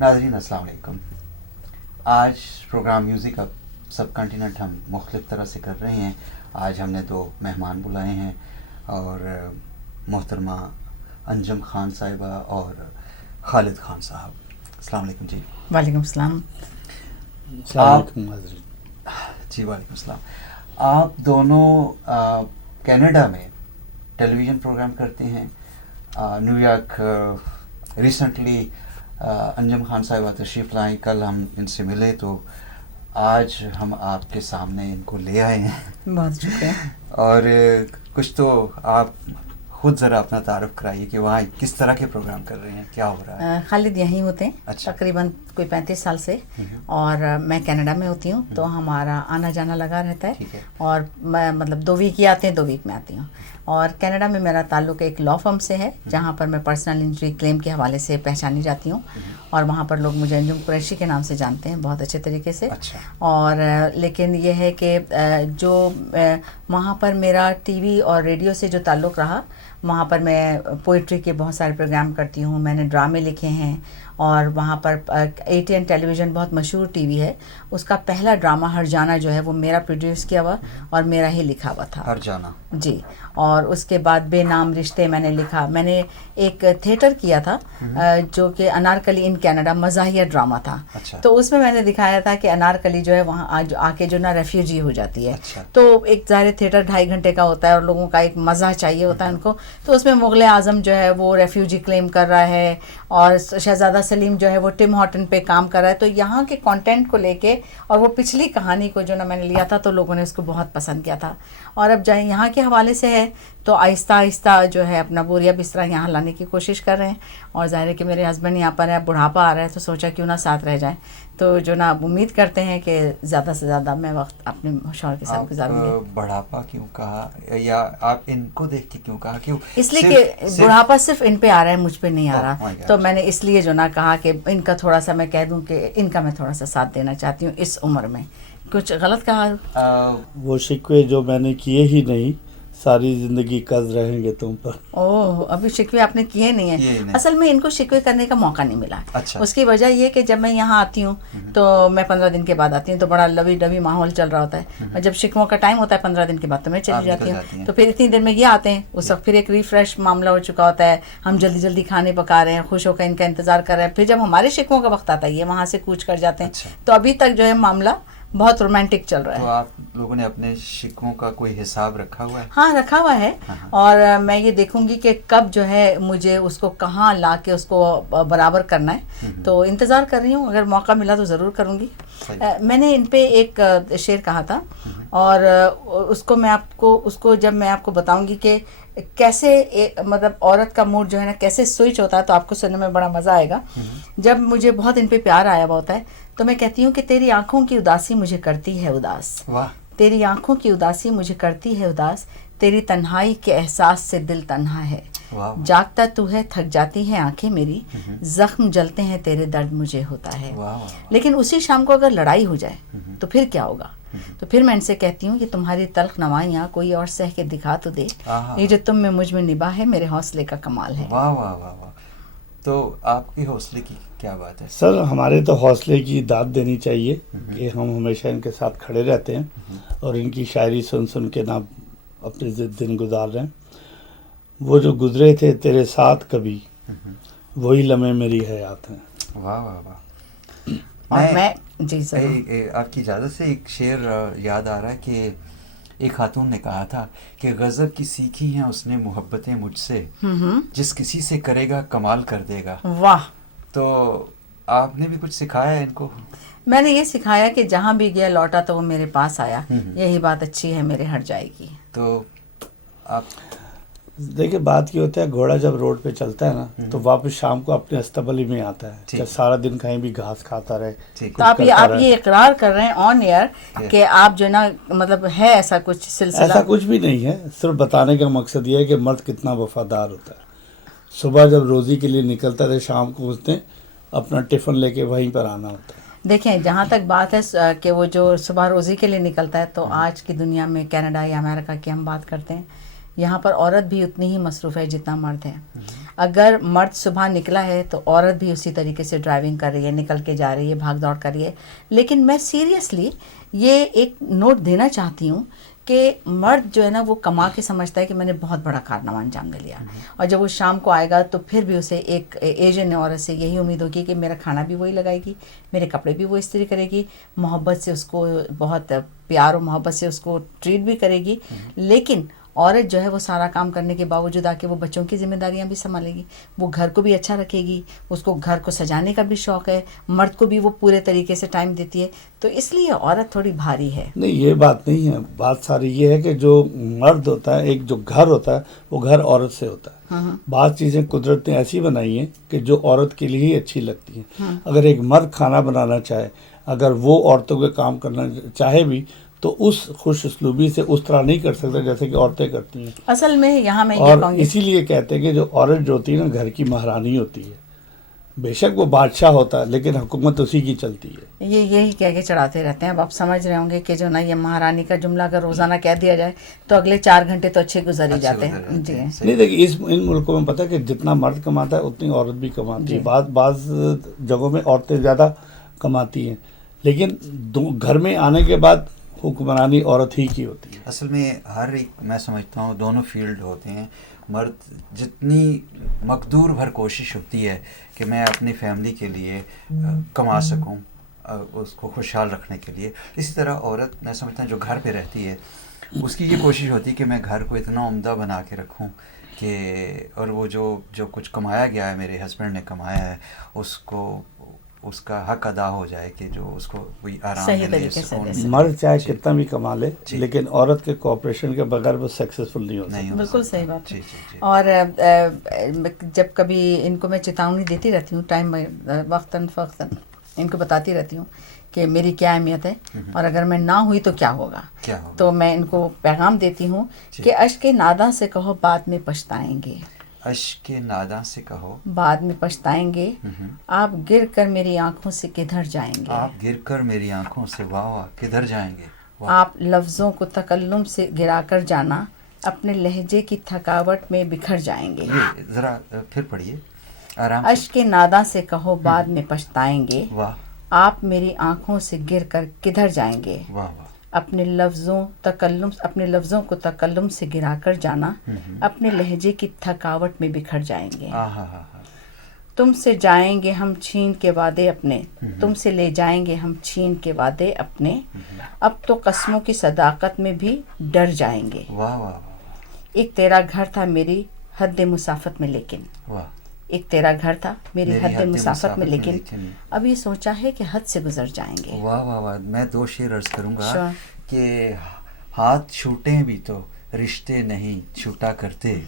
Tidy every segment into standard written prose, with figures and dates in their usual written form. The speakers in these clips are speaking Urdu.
ناظرین السلام علیکم. آج پروگرام میوزک اب سب کنٹیننٹ ہم مختلف طرح سے کر رہے ہیں. آج ہم نے 2 مہمان بلائے ہیں اور محترمہ انجم خان صاحبہ اور خالد خان صاحب. السلام علیکم جی. وعلیکم السلام. السلام علیکم جی. وعلیکم السلام. آپ دونوں کینیڈا میں ٹیلی ویژن پروگرام کرتے ہیں. نیو یارک ریسنٹلی انجم خان صاحبہ تشریف لائیں. کل ہم ان سے ملے تو آج ہم آپ کے سامنے ان کو لے آئے ہیں. بہت شکریہ. اور کچھ تو آپ خود ذرا اپنا تعارف کرائیے کہ وہاں کس طرح کے پروگرام کر رہے ہیں, کیا ہو رہا ہے. خالد یہیں ہوتے ہیں. اچھا. تقریباً کوئی 35 سال سے, اور میں کینیڈا میں ہوتی ہوں تو ہمارا آنا جانا لگا رہتا ہے. اور میں مطلب 2 ویک ہی آتے ہیں, 2 ویک میں آتی ہوں. اور کینیڈا میں میرا تعلق ایک لا فرم سے ہے جہاں پر میں پرسنل انجری کلیم کے حوالے سے پہچانی جاتی ہوں, اور وہاں پر لوگ مجھے انجم قریشی کے نام سے جانتے ہیں بہت اچھے طریقے سے. اور لیکن یہ ہے کہ جو وہاں پر میرا ٹی وی اور ریڈیو سے جو تعلق رہا, وہاں پر میں پوئٹری کے بہت سارے پروگرام کرتی ہوں. میں نے ڈرامے لکھے ہیں, اور وہاں پر ATN ٹیلی ویژن بہت مشہور ٹی وی ہے, اس کا پہلا ڈرامہ ہر جانا جو ہے وہ میرا پروڈیوس کیا ہوا اور میرا ہی لکھا ہوا تھا. ہر جانا جی. اور اس کے بعد بے نام رشتے میں نے لکھا. میں نے ایک تھیٹر کیا تھا جو کہ انارکلی ان کینیڈا مزاحیہ ڈرامہ تھا. تو اس میں نے دکھایا تھا کہ انارکلی جو ہے وہاں آ کے جو نا ریفیوجی ہو جاتی ہے. تو ایک ظاہر تھیٹر 2.5 گھنٹے کا ہوتا ہے اور لوگوں کا ایک مزہ چاہیے ہوتا ہے ان کو. تو اس میں مغل اعظم جو ہے وہ ریفیوجی کلیم کر رہا ہے, اور شہزادہ سلیم جو ہے وہ ٹم ہارٹن پہ کام کر رہا ہے. تو یہاں کے کانٹینٹ کو لے کے اور وہ پچھلی کہانی کو جو نا میں نے لیا تھا, تو لوگوں نے اس کو بہت پسند کیا تھا. اور اب جائیں یہاں کے حوالے سے ہے تو آہستہ آہستہ جو ہے اپنا بوریا بستر یہاں لانے کی کوشش کر رہے ہیں. اور ظاہر ہے کہ میرے ہسبینڈ یہاں پر ہے, بڑھاپا آ رہا ہے تو سوچا کیوں نہ ساتھ رہ جائیں. تو جو نا امید کرتے ہیں کہ زیادہ سے زیادہ میں وقت اپنے شوہر کے ساتھ گزاروں گی. بڑھاپا کیوں کہا, یا آپ ان کو دیکھ کے کیوں کہا؟ کیوں؟ اس لیے کہ بڑھاپا صرف ان پہ آ رہا ہے, مجھ پہ نہیں آ رہا. تو میں نے اس لیے جو نا کہا کہ ان کا تھوڑا سا میں کہہ دوں کہ ان کا میں تھوڑا سا ساتھ دینا چاہتی ہوں اس عمر میں. کچھ غلط کہا؟ وہ شکوے جو میں نے کیے ہی نہیں, ساری زندگی قرض رہیں گے تم پر. اوہ, ابھی شکوے آپ نے کیے نہیں ہیں. اصل میں ان کو شکوے کرنے کا موقع نہیں ملا. اس کی وجہ یہ کہ جب میں یہاں آتی ہوں تو میں 15 دن کے بعد آتی ہوں, تو بڑا لوی ڈبی ماحول چل رہا ہوتا ہے. اور جب شکووں کا ٹائم ہوتا ہے 15 دن کے بعد تو میں چلی جاتی ہوں. تو پھر اتنی دیر میں یہ آتے ہیں, اس وقت پھر ایک ریفریش معاملہ ہو چکا ہوتا ہے. ہم جلدی جلدی کھانے پکا رہے ہیں, خوش ہو کر ان کا انتظار کر رہے ہیں. پھر جب ہمارے شکووں کا وقت آتا ہے یہ وہاں سے کوچ کر جاتے ہیں. تو ابھی تک جو ہے معاملہ بہت رومانٹک چل رہا ہے. تو آپ لوگوں نے اپنے شکووں کا کوئی حساب رکھا ہوا ہے؟ ہاں, رکھا ہوا ہے. اور میں یہ دیکھوں گی کہ کب جو ہے مجھے اس کو کہاں لا کے اس کو برابر کرنا ہے. تو انتظار کر رہی ہوں, اگر موقع ملا تو ضرور کروں گی. میں نے ان پہ ایک شعر کہا تھا, اور اس کو میں آپ کو جب میں آپ کو بتاؤں گی کہ کیسے مطلب عورت کا موڈ جو ہے نا کیسے سوئچ ہوتا ہے, تو آپ کو سننے میں بڑا مزہ آئے گا. جب مجھے بہت ان پہ پیار آیا ہوا ہوتا ہے تو میں کہتی ہوں کہ تیری آنکھوں کی اداسی مجھے کرتی ہے اداس. تیری آنکھوں کی اداسی مجھے کرتی ہے اداس, تیری تنہائی کے احساس سے دل تنہا ہے. جاگتا تو ہے تھک جاتی ہے آنکھیں میری, زخم جلتے ہیں تیرے درد مجھے ہوتا ہے. لیکن اسی شام کو اگر لڑائی ہو جائے تو پھر کیا ہوگا؟ تو پھر میں ان سے کہتی ہوں کہ تمہاری تلخ نوائیاں کوئی اور سہ کے دکھا تو دے, یہ جو تم میں مجھ میں نباہ ہے میرے حوصلے کا کمال ہے. واہ واہ واہ واہ. تو آپ کی حوصلے کی کیا بات ہے سر؟ ہمارے تو حوصلے کی داد دینی چاہیے کہ ہم ہمیشہ ان کے ساتھ کھڑے رہتے ہیں, اور ان کی شاعری سن سن کے نہ اپنے دن گزار رہے ہیں. وہ جو گزرے تھے تیرے ساتھ کبھی, وہی لمحے میری حیات ہیں. واہ واہ واہ. اور میں جی سر آپ کی اجازت سے ایک شعر یاد آ رہا ہے کہ ایک خاتون نے کہا تھا کہ غضب کی سیکھی ہیں اس نے محبتیں مجھ سے, جس کسی سے کرے گا کمال کر دے گا. واہ. تو آپ نے بھی کچھ سکھایا ہے ان کو؟ میں نے یہ سکھایا کہ جہاں بھی گیا لوٹا تو وہ میرے پاس آیا, یہی بات اچھی ہے میرے ہٹ جائے گی. تو آپ دیکھیے بات یہ ہوتا ہے, گھوڑا جب روڈ پہ چلتا ہے نا تو واپس شام کو اپنے استبل میں آتا ہے, جب سارا دن کہیں بھی گھاس کھاتا رہے. تو آپ یہ اقرار کر رہے ہیں آن ایئر کہ آپ جو نا مطلب ہے ایسا کچھ سلسلہ؟ ایسا کچھ بھی نہیں ہے, صرف بتانے کا مقصد یہ ہے کہ مرد کتنا وفادار ہوتا ہے. صبح جب روزی کے لیے نکلتا ہے شام کو اس نے اپنا ٹفن لے کے وہیں پر آنا ہوتا ہے. دیکھیں جہاں تک بات ہے کہ وہ جو صبح روزی کے لیے نکلتا ہے, تو آج کی دنیا میں کینیڈا یا امریکہ کی ہم بات کرتے ہیں, یہاں پر عورت بھی اتنی ہی مصروف ہے جتنا مرد ہے. اگر مرد صبح نکلا ہے تو عورت بھی اسی طریقے سے ڈرائیونگ کر رہی ہے, نکل کے جا رہی ہے, بھاگ دوڑ کر رہی ہے. لیکن میں سیریسلی یہ ایک نوٹ دینا چاہتی ہوں کہ مرد جو ہے نا وہ کما کے سمجھتا ہے کہ میں نے بہت بڑا کارنامہ انجام دے لیا, اور جب وہ شام کو آئے گا تو پھر بھی اسے ایک ایشین عورت سے یہی امید ہوگی کہ میرا کھانا بھی وہی لگائے گی, میرے کپڑے بھی وہ استری کرے گی, محبت سے اس کو, بہت پیار و محبت سے اس کو ٹریٹ بھی کرے گی. لیکن عورت جو ہے وہ سارا کام کرنے کے باوجود آ کے وہ بچوں کی ذمہ داریاں بھی سنبھالے گی, وہ گھر کو بھی اچھا رکھے گی, اس کو گھر کو سجانے کا بھی شوق ہے, مرد کو بھی وہ پورے طریقے سے ٹائم دیتی ہے. تو اس لیے عورت تھوڑی بھاری ہے. نہیں, یہ بات نہیں ہے. بات ساری یہ ہے کہ جو مرد ہوتا ہے, ایک جو گھر ہوتا ہے وہ گھر عورت سے ہوتا ہے. بعض چیزیں قدرت نے ایسی بنائی ہیں کہ جو عورت کے لیے ہی اچھی لگتی ہیں. اگر ایک مرد کھانا بنانا چاہے, اگر وہ عورتوں کے کام کرنا چاہے بھی, تو اس خوش اسلوبی سے اس طرح نہیں کر سکتا جیسے کہ عورتیں کرتی ہیں. اصل میں یہاں میں اور اسی لیے کہتے ہیں کہ جو عورت جو ہوتی ہے نا گھر کی مہارانی ہوتی ہے. بے شک وہ بادشاہ ہوتا ہے لیکن حکومت اسی کی چلتی ہے. یہی کہہ کے چڑھاتے رہتے ہیں. اب آپ سمجھ رہے ہوں گے کہ جو نا یہ مہارانی کا جملہ اگر روزانہ کہہ دیا جائے تو اگلے 4 گھنٹے تو اچھے گزر ہی جاتے ہیں. جی نہیں, دیکھیے ان ملکوں میں پتہ ہے کہ جتنا مرد کماتا ہے اتنی عورت بھی کماتی ہے. بعض جگہوں میں عورتیں زیادہ کماتی ہیں, لیکن گھر میں آنے کے بعد حکمرانی عورت ہی کی ہوتی ہے. اصل میں ہر ایک, میں سمجھتا ہوں دونوں فیلڈ ہوتے ہیں. مرد جتنی مقدور بھر کوشش ہوتی ہے کہ میں اپنی فیملی کے لیے کما سکوں, اس کو خوشحال رکھنے کے لیے, اسی طرح عورت میں سمجھتا ہوں جو گھر پہ رہتی ہے اس کی یہ کوشش ہوتی ہے کہ میں گھر کو اتنا عمدہ بنا کے رکھوں کہ, اور وہ جو کچھ کمایا گیا ہے, میرے ہسبینڈ نے کمایا ہے, اس کا حق ادا ہو جائے کہ جو اس کو کوئی آرام ملے, سکون ملے. مرد چاہے کتنا بھی کما لے لیکن عورت کے کوآپریشن کے بغیر وہ سکسیسفل نہیں ہوتا. بالکل صحیح بات ہے. اور جب کبھی ان کو میں چیتاونی دیتی رہتی ہوں, ٹائم وقتاً فوقتاً ان کو بتاتی رہتی ہوں کہ میری کیا اہمیت ہے, اور اگر میں نہ ہوئی تو کیا ہوگا. تو میں ان کو پیغام دیتی ہوں کہ اشک ناداں سے کہو بعد میں پچھتائیں گے, اشک ناداں سے کہو بعد میں پچھتائیں گے, آپ گر کر میری آنکھوں سے کدھر جائیں گے, آپ گر کر میری آنکھوں سے واہ واہ کدھر جائیں گے. آپ لفظوں کو تکلم سے گرا کر جانا, اپنے لہجے کی تھکاوٹ میں بکھر جائیں گے. ذرا پھر پڑھیے آرام. اشک ناداں سے کہو بعد میں پچھتائیں گے, واہ, آپ میری آنکھوں سے گر کر کدھر جائیں گے. واہ واہ. اپنے لفظوں کو تکلم سے گرا کر جانا, اپنے لہجے کی تھکاوٹ میں بکھر جائیں گے. تم سے جائیں گے ہم چھین کے وعدے اپنے, تم سے لے جائیں گے ہم چھین کے وعدے اپنے, اب تو قسموں کی صداقت میں بھی ڈر جائیں گے. واہ واہ. ایک تیرا گھر تھا میری حد مسافت میں لیکن, ایک تیرا گھر تھا میری حد مسافت میں لیکن, اب یہ سوچا ہے کہ حد سے گزر جائیں گے. واہ واہ واہ. میں 2 شعر عرض کروں گا کہ ہاتھ چھوٹیں بھی تو رشتے نہیں چھوٹا کرتے,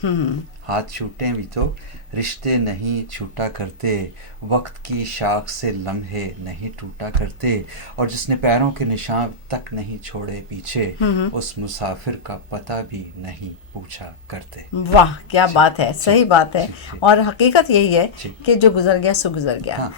ہاتھ چھوٹیں بھی تو رشتے نہیں چھوٹا کرتے, وقت کی شاخ سے لمحے نہیں ٹوٹا کرتے, اور جس نے پیروں کے نشان تک نہیں چھوڑے پیچھے, اس مسافر کا پتہ بھی نہیں پوچھا کرتے. واہ کیا بات ہے, صحیح بات ہے. اور حقیقت یہی ہے کہ جو گزر گیا سو گزر گیا.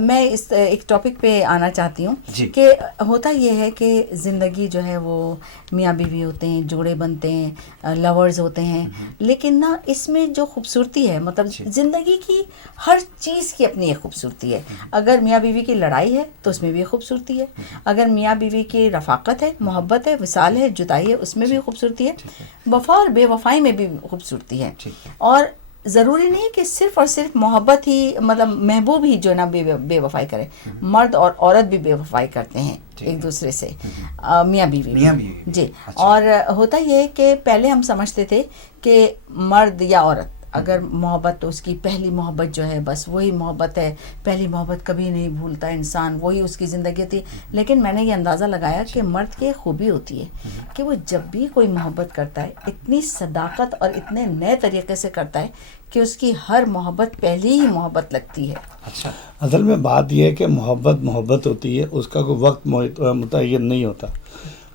میں اس ایک ٹاپک پہ آنا چاہتی ہوں کہ ہوتا یہ ہے کہ زندگی جو ہے وہ میاں بیوی ہوتے ہیں, جوڑے بنتے ہیں, لورز ہوتے ہیں, لیکن نا اس میں جو خوبصورتی ہے, مطلب زندگی کی ہر چیز کی اپنی ایک خوبصورتی ہے. اگر میاں بیوی کی لڑائی ہے تو اس میں بھی خوبصورتی ہے, اگر میاں بیوی کی رفاقت ہے, محبت ہے, وصال ہے, جدائی ہے, اس میں بھی خوبصورتی ہے, وفا اور بے وفائی میں بھی خوبصورتی ہے. اور ضروری نہیں کہ صرف اور صرف محبت ہی, مطلب محبوب ہی جو ہے نا بے وفائی کرے, مرد اور عورت بھی بے وفائی کرتے ہیں ایک دوسرے سے, میاں بیوی. جی. اور ہوتا یہ ہے کہ پہلے ہم سمجھتے تھے کہ مرد یا عورت اگر محبت, تو اس کی پہلی محبت جو ہے بس وہی محبت ہے, پہلی محبت کبھی نہیں بھولتا انسان, وہی اس کی زندگی ہوتی ہے. لیکن میں نے یہ اندازہ لگایا کہ مرد کی ایک خوبی ہوتی ہے کہ وہ جب بھی کوئی محبت کرتا ہے اتنی صداقت اور اتنے نئے طریقے سے کرتا ہے کہ اس کی ہر محبت پہلی ہی محبت لگتی ہے. اچھا, اصل میں بات یہ ہے کہ محبت ہوتی ہے, اس کا کوئی وقت متعین نہیں ہوتا.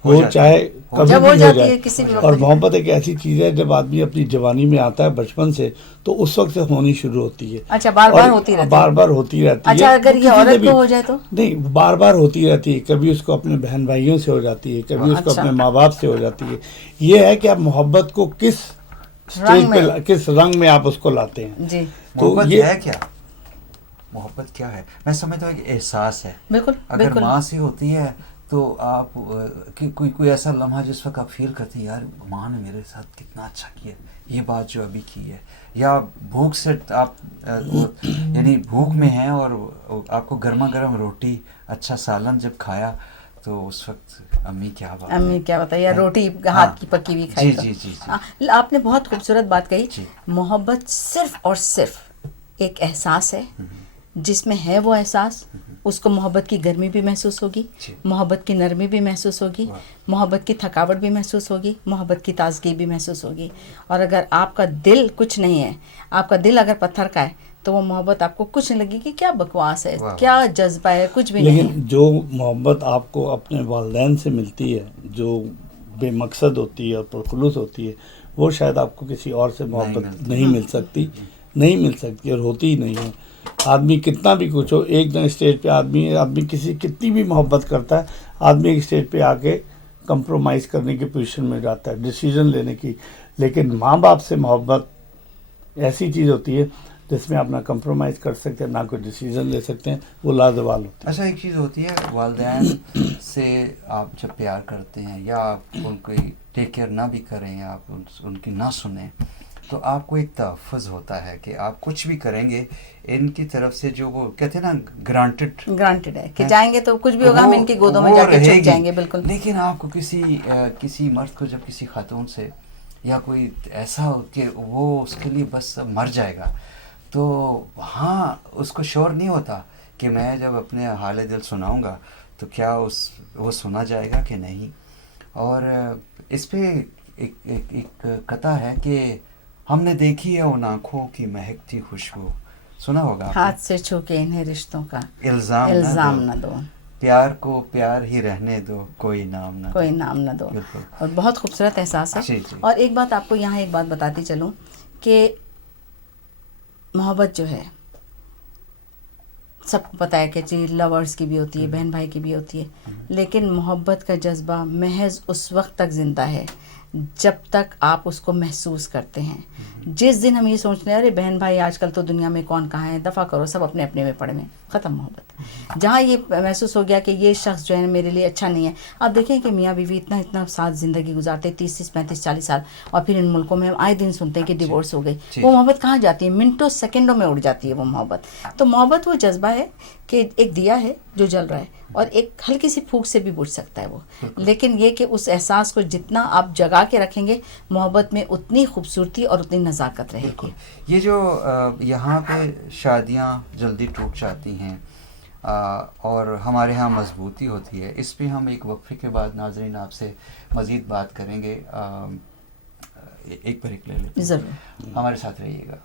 وہ چاہے کبھی جب بھی ہو ہو جاتی ہے جائے. کسی بھی اور وقت. محبت ایک ایسی چیز ہے جب آدمی اپنی جوانی میں آتا ہے بچپن سے تو اس وقت سے ہونی شروع ہوتی ہے. اچھا بار بار ہوتی رہتی ہے. بار بار ہوتی رہتی ہے. اچھا اگر یہ عورت کو ہو جائے تو نہیں, بار بار ہوتی رہتی ہے. کبھی اس کو اپنے بہن بھائیوں سے ہو جاتی ہے, کبھی اس کو اپنے ماں باپ سے ہو جاتی ہے. یہ ہے کہ آپ محبت کو کس اسٹیج پہ, کس رنگ میں آپ اس کو لاتے ہیں. جی محبت ہے کیا؟ محبت کیا ہے؟ میں سمجھتا ہوں کہ احساس ہے. بالکل. اگر ماں سے ہوتی ہے تو آپ کوئی ایسا لمحہ جس وقت آپ فیل کرتے ہیں یار ماں نے میرے ساتھ کتنا اچھا کیا یہ بات جو ابھی کی ہے, یا بھوک سے آپ یعنی بھوک میں ہیں اور آپ کو گرما گرم روٹی اچھا سالن جب کھایا تو اس وقت امی کیا بات ہے, امی کیا بتائیے, یا روٹی ہاتھ کی پکی ہوئی کھائی. جی جی جی. آپ نے بہت خوبصورت بات کہی. محبت صرف اور صرف ایک احساس ہے, جس میں ہے وہ احساس اس کو محبت کی گرمی بھی محسوس ہوگی, محبت کی نرمی بھی محسوس ہوگی, محبت کی تھکاوٹ بھی محسوس ہوگی, محبت کی تازگی بھی محسوس ہوگی. اور اگر آپ کا دل کچھ نہیں ہے, آپ کا دل اگر پتھر کا ہے تو وہ محبت آپ کو کچھ نہیں لگے گی. کیا بکواس ہے, کیا جذبہ ہے, کچھ بھی نہیں. لیکن جو محبت آپ کو اپنے والدین سے ملتی ہے, جو بے مقصد ہوتی ہے اور پرخلوص ہوتی ہے, وہ شاید آپ کو کسی اور سے محبت نہیں مل سکتی, نہیں مل سکتی اور ہوتی ہی نہیں ہے. آدمی کتنا بھی کچھ ہو, ایک دن اسٹیج پہ آدمی کسی کتنی بھی محبت کرتا ہے, آدمی ایک اسٹیج پہ آ کے کمپرومائز کرنے کی پوزیشن میں جاتا ہے, ڈیسیژن لینے کی. لیکن ماں باپ سے محبت ایسی چیز ہوتی ہے جس میں آپ نہ کمپرومائز کر سکتے ہیں, نہ کوئی ڈیسیژن لے سکتے ہیں, وہ لازوال ہوتے ہیں. اچھا ایک چیز ہوتی ہے, والدین سے آپ جب پیار کرتے ہیں یا آپ ان کو ٹیک کیئر نہ بھی کریں یا آپ ان کی نہ سنیں تو آپ کو ایک تحفظ ہوتا ہے کہ آپ کچھ بھی کریں گے ان کی طرف سے, جو وہ کہتے ہیں نا گرانٹڈ ہے کہ جائیں گے تو کچھ بھی ہوگا, ہم ان کی گودوں میں جا کے چھپ جائیں گے. بالکل. لیکن آپ کو کسی مرد کو جب کسی خاتون سے یا کوئی ایسا ہو کہ وہ اس کے لیے بس مر جائے گا, تو وہاں اس کو شور نہیں ہوتا کہ میں جب اپنے حال دل سناؤں گا تو کیا وہ سنا جائے گا کہ نہیں. اور اس پہ ایک قطع ہے کہ ہم نے دیکھی ہے ان آنکھوں کی مہکتی خوشبو, سنا ہوگا, ہاتھ سے چھو کے انہیں رشتوں کا الزام نہ دو, پیار کو پیار ہی رہنے دو, کوئی نام نہ دو. اور بہت خوبصورت احساس ہے. اور ایک بات آپ کو یہاں ایک بات بتاتی چلوں کہ محبت جو ہے سب کو پتہ ہے کہ جی لورز کی بھی ہوتی ہے, بہن بھائی کی بھی ہوتی ہے, لیکن محبت کا جذبہ محض اس وقت تک زندہ ہے جب تک آپ اس کو محسوس کرتے ہیں. جس دن ہم یہ سوچتے ہیں ارے بہن بھائی آج کل تو دنیا میں کون کہاں ہے, دفع کرو, سب اپنے اپنے میں پڑے میں, ختم محبت. جہاں یہ محسوس ہو گیا کہ یہ شخص جو ہے میرے لیے اچھا نہیں ہے. آپ دیکھیں کہ میاں بیوی اتنا ساتھ زندگی گزارتے 30 35 40 سال, اور پھر ان ملکوں میں ہم آئے دن سنتے ہیں کہ ڈیورس ہو گئی. وہ محبت کہاں جاتی ہے, منٹوں سیکنڈوں میں اڑ جاتی ہے وہ محبت. تو محبت وہ جذبہ ہے کہ ایک دیا ہے جو جل رہا ہے اور ایک ہلکی سی پھونک سے بھی بجھ سکتا ہے وہ, لیکن یہ کہ اس احساس کو جتنا آپ جگا کے رکھیں گے محبت میں اتنی خوبصورتی اور اتنی نزاکت رہے گی. یہ جو یہاں پہ شادیاں جلدی ٹوٹ جاتی ہیں اور ہمارے ہاں مضبوطی ہوتی ہے, اس پہ ہم ایک وقفے کے بعد ناظرین آپ سے مزید بات کریں گے. ایک بریک لے لیں, ضرور ہمارے ساتھ رہیے گا.